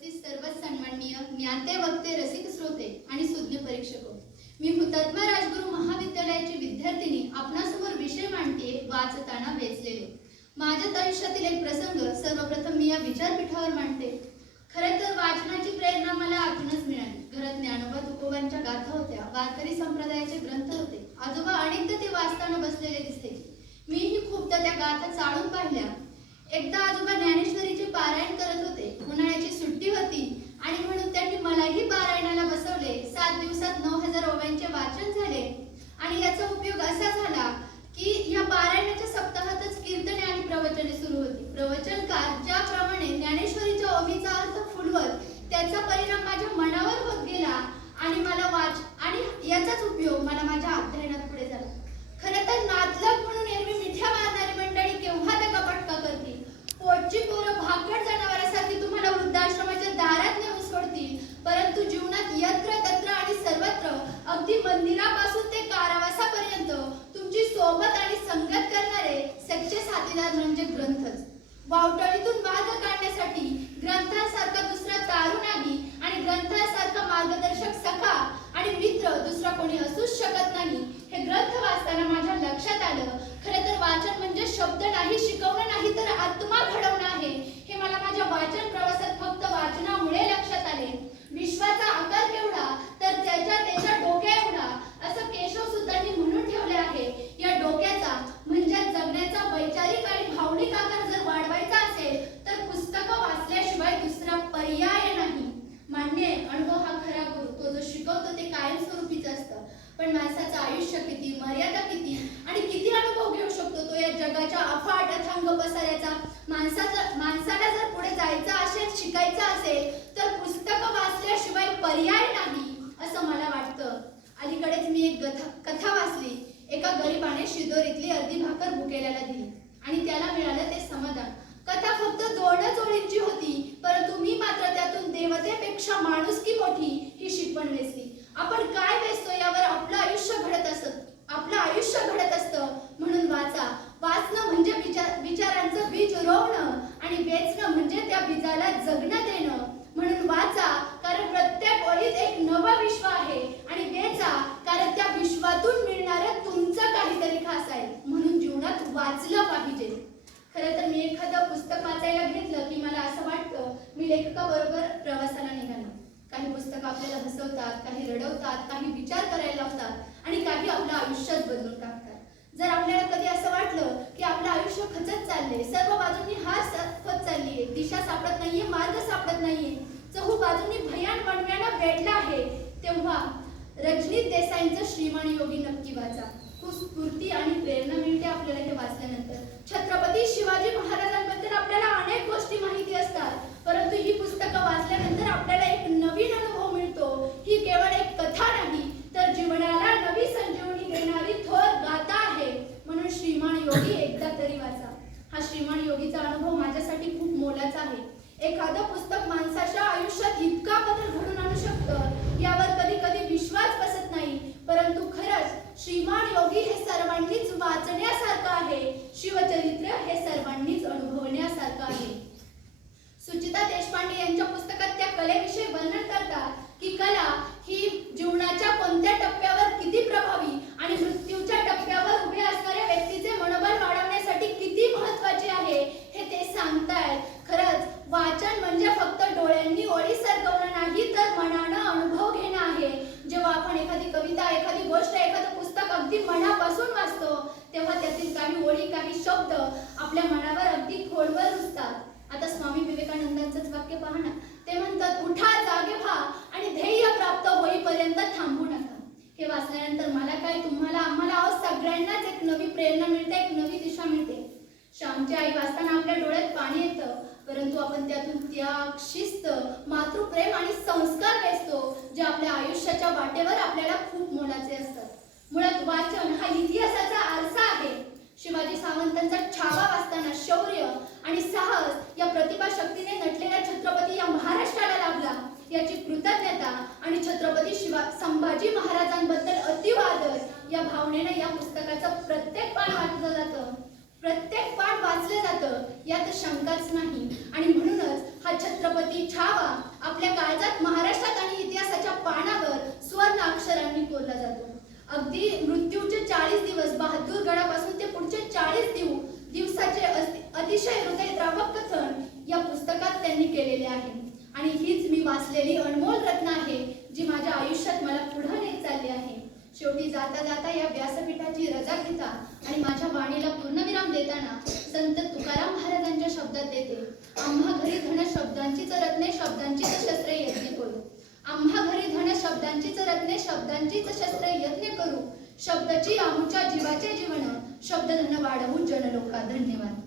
उपस्थित सर्व सन्माननीय ज्ञाते वक्ते रसिक श्रोते आणि सुज्ञ परीक्षक, मी हुतात्मा राजगुरू महाविद्यालयाची विद्यार्थिनी आपणासमोर विषय मांडते वाचताना वेचलेले. माझ्या आयुष्यातील एक प्रसंग सर्वप्रथम मी या विचारपीठावर मांडते. खरे तर वाचनाची प्रेरणा मला आतूनच मिळाली. घरात ज्ञानोबा तुकोबांच्या गाथा होत्या, वारकरी संप्रदायाचे ग्रंथ होते. आजोबा अनेकदा ते वाचताना बसलेले दिसते. मीही खूपदा त्या गाथा चाळून पाहिल्या. एकदा आजोबा ज्ञानेश्वरीचे पारायण करत होते. उन्हाळ्याची सुट्टी होती आणि म्हणून त्यांनी मलाही पारायणाला बसवले. 7 दिवसात 9000 ओव्यांचे वाचन झाले आणि याचा उपयोग असा झाला की या पारायणाच्या सप्ताहातच कीर्तने आणि प्रवचने सुरू होती. प्रवचनकार ज्याप्रमाणे ज्ञानेश्वरीच्या ओवीचा अर्थ फुलवत त्याचा परिणाम माझ्या मनावर होत गेला आणि याचाच उपयोग मला माझ्या अध्ययनात पुढे झाला. खरं तर नातलग म्हणून एरवी मिठ्या मारणारी मंडळी केव्हा त्या कपटका करतील. पोटची पोरं भाकड जनावरांसारखी तुम्हाला वृद्धाश्रमाच्या दारात नेऊन सोडतील, परंतु जीवनात यत्र तत्र आणि सर्वत्र अगदी मंदिरापासून ते कारावासापर्यंत तुमची सोबत आणि संगत करणारे सच्चे साथीदार म्हणजे ग्रंथच. वावटळीतून मार्ग काढण्यासाठी ग्रंथांसारखा दुसरा तारू नाही आणि ग्रंथांसारखा मार्गदर्शक सखा आणि मित्र दुसरा कोणी असूच शकत नाही. हे ग्रंथ वाचताना माझ्या लक्षात आलं. खरे तर वाचन म्हणजे शब्द नाही, शिकवणं नाही, तर आत्मा घडवणं आहे. हे मला माझ्या वाचन प्रवासात फक्त वाचनामुळे लक्षात आले. विश्वाचा आकार केवढा तर त्याच्या डोक्या एवढा, असं केशवसुतांनी म्हणून ठेवले आहे. या डोक्याचा म्हणजे जगण्याचा वैचारिक आणि भावनिक आकार जर वाढवायचा असेल तर पुस्तकं वाचल्याशिवाय दुसरा पर्याय नाही. मान्य आहे, अनुभव हा खरा गुरु. तो जो शिकवतो ते कायमस्वरूपीच असतं. पण माणसाचं आयुष्य किती, मर्यादा किती आणि किती अनुभव घेऊ शकतो तो या जगाच्या अफाट अथांग पसाऱ्याचा. माणसाला जर पुढे जायचं असेल, शिकायचं असेल तर पुस्तकं वाचल्याशिवाय पर्याय नाही असं मला वाटतं. अलीकडेच मी एक कथा वाचली. एका गरिबाने शिदोरीतली अर्धी भाकर भुकेल्याला दिली आणि त्याला मिळालं ते समाधान. कथा फक्त 2च ओळींची होती, परंतु मी मात्र त्यातून देवतेपेक्षा माणुसकी मोठी ही शिकवण वेचली. आपण काय वेचतो यावर आपलं आयुष्य घडत असतं. म्हणून वाचणं म्हणजे विचारांचं बीज रोवणं आणि वेचणं म्हणजे त्या बीजाला जगणं देणं. म्हणून वाचा, कारण प्रत्येक ओळीत एक नवं विश्व आहे, आणि वेचा, कारण त्या विश्वातून मिळणारं तुमचं काहीतरी खास आहे. म्हणून जीवनात वाचलं पाहिजे. खरं तर मी एखादं पुस्तक वाचायला घेतलं की मला असं वाटतं मी लेखकाबरोबर प्रवासाला निघालो. काही पुस्तकं आपल्याला हसवतात, काही रडवतात, काही विचार करायला लावतात आणि काही आपलं आयुष्यच बदलून टाकतात. जर आपल्याला कधी असं वाटलं की आपलं आयुष्य खचत चाललंय, सर्व बाजूंनी हार होत चाललीये, दिशा सापडत नाहीये, मार्ग सापडत नाहीये, चहू बाजूंनी भयान वणव्यानं वेढलं आहे, तेव्हा रजनीत देसाईंचं श्रीमान योगी नक्की वाचा. खूप स्फूर्ती आणि प्रेरणा मिळते आपल्याला हे वाचल्यानंतर. छत्रपती शिवाजी महाराजांबद्दल आपल्याला अनेक गोष्टी माहिती असतात, परंतु ही पुस्तकं वाचल्यानंतर आपल्याला एक नवीन अनुभव मिळतो. ही केवळ एक कथा नाही, तर जीवनाला नवी संजीवनी देणारी थोर गाथा आहे. म्हणून श्रीमान योगी एकदा तरी वाचा. हा श्रीमान योगीचा अनुभव माझ्यासाठी खूप मोलाचा आहे. एखादं पुस्तक माणसाच्या आयुष्यात इतका बदल घडून आणू शकतं यावर कधी कधी विश्वास बसत नाही, परंतु खरंच श्रीमान योगी हे सर्वांनीच वाचण्यासारखं आहे. शिवचरित्र हे सर्वांनीच अनुभवण्यासारखं आहे. सुचिता देशपांडे यांच्या पुस्तकात त्या कलेविषयी वर्णन करतात की कला ही जीवनाच्या कोणत्या टप्प्यावर किती प्रभावी आणि मृत्यूच्या टप्प्यावर उभे असणाऱ्या व्यक्तीचे मनोबल वाढवण्यासाठी किती महत्त्वाची आहे हे ते सांगतायत. खरंच वाचन म्हणजे फक्त डोळ्यांनी ओळी सरकवणं नाही, तर मनानं अनुभव घेणं आहे. जेव्हा आपण एखादी कविता, एखादी गोष्ट, एखादं पुस्तक अगदी मनापासून वाचतो तेव्हा त्यातील काही ओळी, काही शब्द आपल्या मनावर अगदी खोलवर रुजतात. आता स्वामी विवेकानंदांचंच वाक्य पहा ना. ते म्हणतात, उठा, जागे व्हा आणि ध्येय प्राप्त होईपर्यंत थांबू नका. हे वाचल्यानंतर मला काय, तुम्हाला, आम्हाला सगळ्यांनाच एक नवी प्रेरणा मिळते, एक नवी दिशा मिळते. श्यामची आई वाचताना आपल्या डोळ्यात पाणी येतं, परंतु आपण त्यातून त्याग, शिस्त, मातृप्रेम आणि संस्कार वेचतो जे आपल्या आयुष्याच्या वाटेवर आपल्याला खूप मोलाचे असतात. मुळात वाचन हा इतिहासाचा आरसा आहे. शिवाजी सावंतांचा छावा वाचताना शौर्य आणि साहस या प्रतिभा शक्तीने नटलेल्या छत्रपती या महाराष्ट्राला लाभला याची कृतज्ञता आणि छत्रपती संभाजी महाराजांबद्दल अतिवादर या भावनेने या पुस्तकाचं प्रत्येक पान वाचलं जातं, प्रत्येक पान वाचलं जातं, यात शंकाच नाही. आणि म्हणूनच हा छत्रपती छावा आपल्या काळजात, महाराष्ट्रात आणि इतिहासाच्या पानावर स्वर्ण अक्षरांनी कोरला जातो. अगदी मृत्यूचे 40 दिवस, बहादूर गडापासून ते पुढचे 40 दिवसाचे अतिशय हृदयद्रावक कथन या पुस्तकात त्यांनी केलेले आहे. आणि हीच मी वाचलेली अनमोल रत्न आहे, जी माझ्या आयुष्यात मला पुढे नेत चालली आहे. शेवटी जाता जाता या व्यासपीठाची रजा घेता आणि माझ्या वाणीला पूर्णविराम देताना संत तुकाराम महाराजांच्या शब्दात देते. आम्हा घरी धन शब्दांचीच रत्ने, शब्दांचीच शस्त्रे यत्न करू. आम्हा घरी धन शब्दांचीच रत्ने, शब्दांचीच शस्त्रे यत्न करू. शब्दची आमुच्या जीवाचे जीवन, शब्दधन वाढवू जनलोका. धन्यवाद.